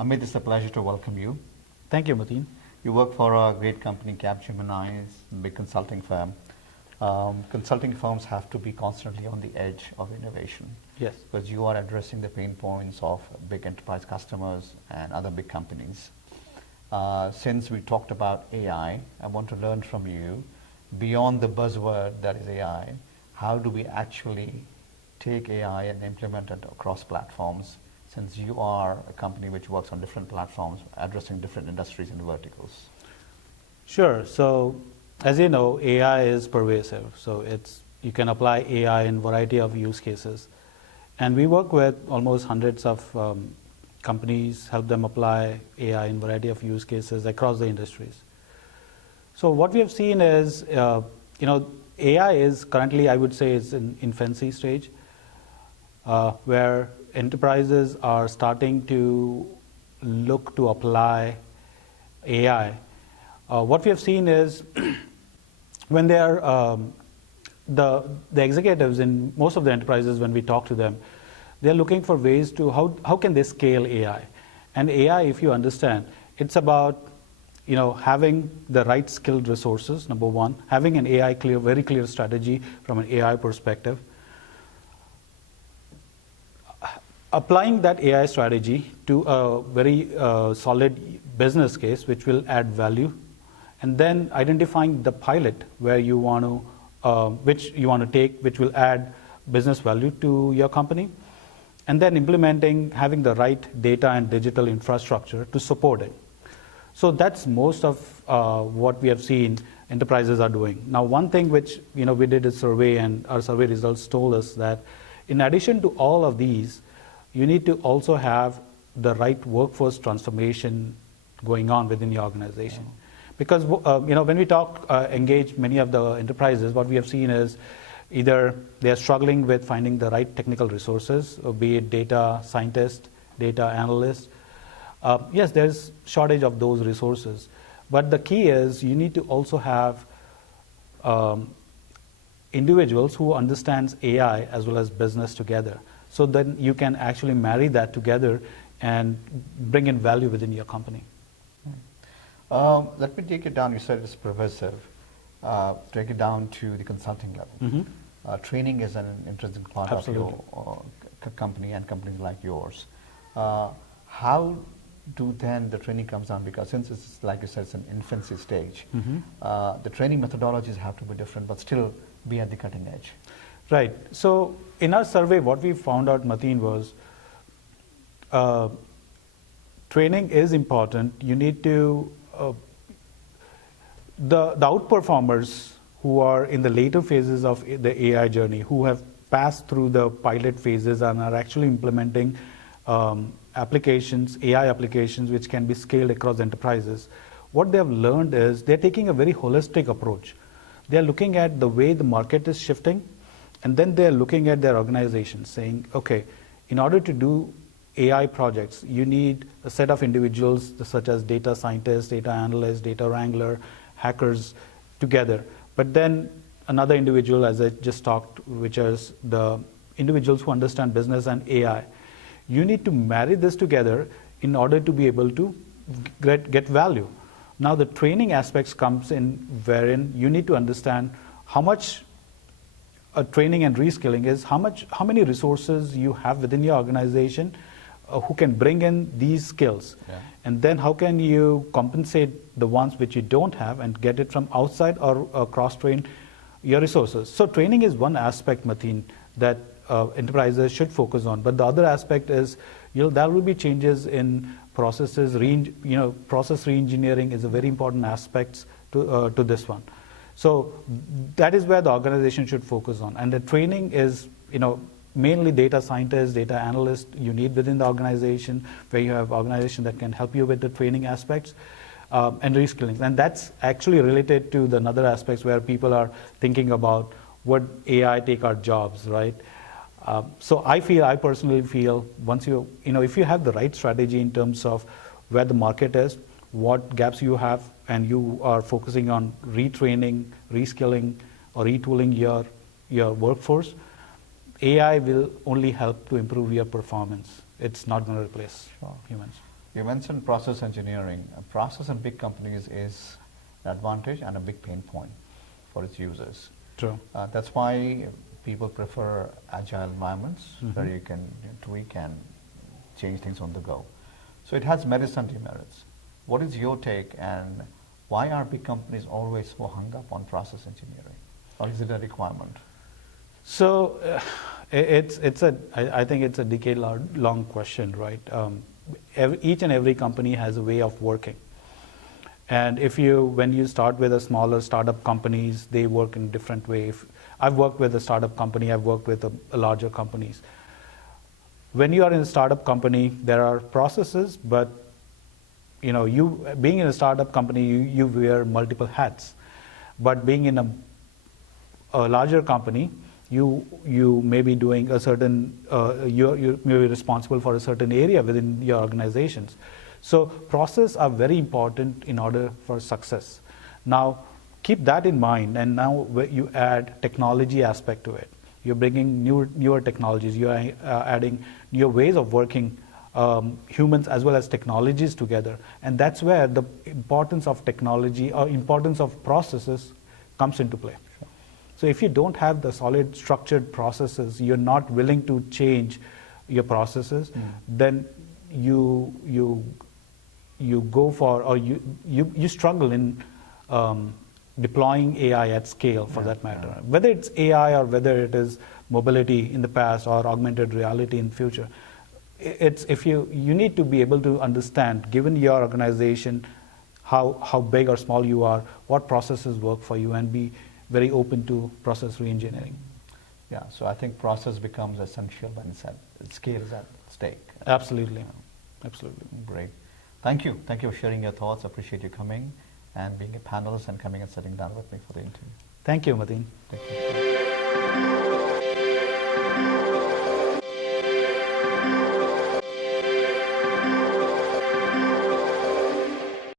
Amit, it's a pleasure to welcome you. Thank you, Mateen. You work for a great company, Capgemini, a big consulting firm. Consulting firms have to be constantly on the edge of innovation. Yes. Because you are addressing the pain points of big enterprise customers and other big companies. Since we talked about AI, I want to learn from you, beyond the buzzword that is AI, how do we actually take AI and implement it across platforms, since you are a company which works on different platforms, addressing different industries and verticals? Sure. So, as you know, AI is pervasive. So you can apply AI in a variety of use cases. And we work with almost hundreds of companies, help them apply AI in a variety of use cases across the industries. So what we have seen is, AI is currently, I would say, is in infancy stage, where enterprises are starting to look to apply AI. What we have seen is when they are the executives in most of the enterprises, when we talk to them, they're looking for ways to how can they scale AI. And AI, if you understand, it's about having the right skilled resources, number one, having an AI very clear strategy from an AI perspective, applying that AI strategy to a very solid business case which will add value, and then identifying the pilot where you want to, which you want to take, which will add business value to your company, and then implementing, having the right data and digital infrastructure to support it. So that's most of what we have seen enterprises are doing. Now, one thing which we did a survey, and our survey results told us that in addition to all of these, you need to also have the right workforce transformation going on within your organization. Yeah. Because when we engage many of the enterprises, what we have seen is either they are struggling with finding the right technical resources, or be it data scientists, data analysts. Yes, there's shortage of those resources, but the key is you need to also have individuals who understands AI as well as business together. So then you can actually marry that together and bring in value within your company. Let me take it down. You said it's pervasive. Take it down to the consulting level. Mm-hmm. Training is an interesting part Absolutely. of your company and companies like yours. How do then the training comes down? Because since it's, like you said, it's an infancy stage, mm-hmm. The training methodologies have to be different, but still be at the cutting edge. Right. So in our survey, what we found out, Mateen, was training is important. You need to, the outperformers who are in the later phases of the AI journey, who have passed through the pilot phases and are actually implementing applications, AI applications, which can be scaled across enterprises, what they have learned is they're taking a very holistic approach. They're looking at the way the market is shifting, and then they're looking at their organization saying, okay, in order to do AI projects, you need a set of individuals such as data scientists, data analysts, data wrangler, hackers together. But then another individual, as I just talked, which is the individuals who understand business and AI. You need to marry this together in order to be able to get value. Now the training aspects comes in wherein you need to understand how much training and reskilling is, how many resources you have within your organization who can bring in these skills. Yeah. And then how can you compensate the ones which you don't have and get it from outside, or cross-train your resources. So training is one aspect, Mateen, that enterprises should focus on. But the other aspect is, there will be changes in processes. Process re-engineering is a very important aspect to this one. So that is where the organization should focus on. And the training is, mainly data scientists, data analysts you need within the organization, where you have organization that can help you with the training aspects and reskilling. And that's actually related to the another aspects where people are thinking about, would AI take our jobs, right? So I personally feel, once if you have the right strategy in terms of where the market is, what gaps you have, and you are focusing on retraining, reskilling, or retooling your workforce, AI will only help to improve your performance. It's not going to replace humans. You mentioned process engineering. Process in big companies is an advantage and a big pain point for its users. True. That's why people prefer agile environments where Mhm. you can tweak and change things on the go. So it has merits and demerits. What is your take, and why are big companies always so hung up on process engineering? Or is it a requirement? So I think it's a decade-long question, right? Each and every company has a way of working. And when you start with a smaller startup companies, they work in a different way. I've worked with a startup company, I've worked with a larger companies. When you are in a startup company, there are processes, but you being in a startup company, you wear multiple hats. But being in a larger company, you may be doing a certain, you may be responsible for a certain area within your organizations. So processes are very important in order for success. Now, keep that in mind, and now you add technology aspect to it. You're bringing newer technologies. You're adding newer ways of working, humans as well as technologies together, and that's where the importance of technology or importance of processes comes into play. Sure. So if you don't have the solid structured processes, you're not willing to change your processes, then you go for, or you struggle in deploying AI at scale, for that matter. Yeah. Whether it's AI or whether it is mobility in the past or augmented reality in the future, if you need to be able to understand, given your organization, how big or small you are, what processes work for you, and be very open to process re-engineering. Yeah, so I think process becomes essential when scale is at stake. Absolutely. Absolutely. Great. Thank you. Thank you for sharing your thoughts. I appreciate you coming and being a panelist and coming and sitting down with me for the interview. Thank you, Mateen.